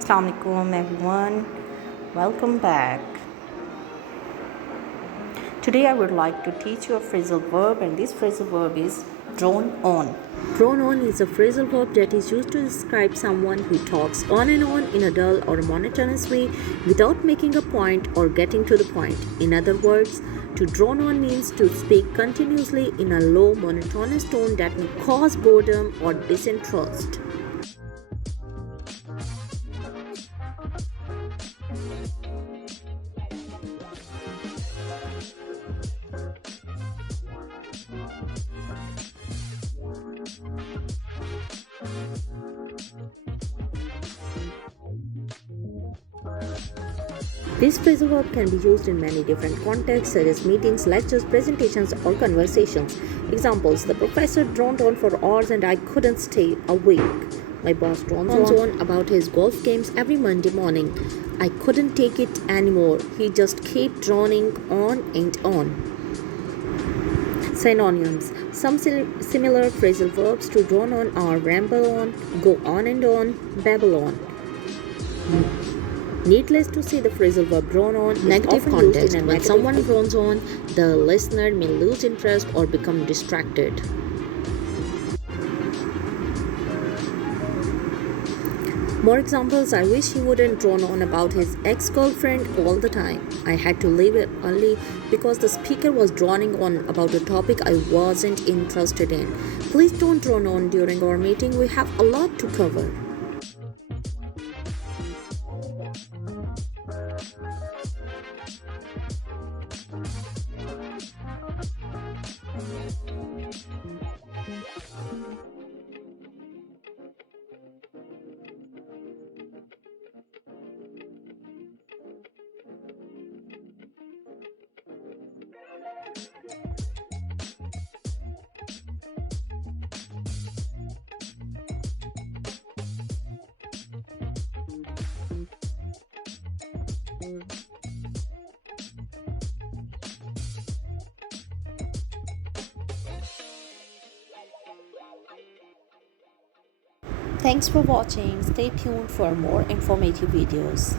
Assalamu alaikum everyone, welcome back. Today I would like to teach you a phrasal verb, and this phrasal verb is drawn on. Drawn on is a phrasal verb that is used to describe someone who talks on and on in a dull or monotonous way without making a point or getting to the point. In other words, to drawn on means to speak continuously in a low, monotonous tone that may cause boredom or disinterest. This phrasal verb can be used in many different contexts such as meetings, lectures, presentations, or conversations. Examples: the professor droned on for hours and I couldn't stay awake. My boss drones on about his golf games every Monday morning. I couldn't take it anymore. He just kept droning on and on. Synonyms: some similar phrasal verbs to drone on are ramble on, go on and on, babble on. Needless to say, the phrasal verb drawn on is negative context. When someone drones on, the listener may lose interest or become distracted. More examples: I wish he wouldn't drone on about his ex-girlfriend all the time. I had to leave it early because the speaker was droning on about a topic I wasn't interested in. Please don't drone on during our meeting. We have a lot to cover. Thanks for watching. Stay tuned for more informative videos.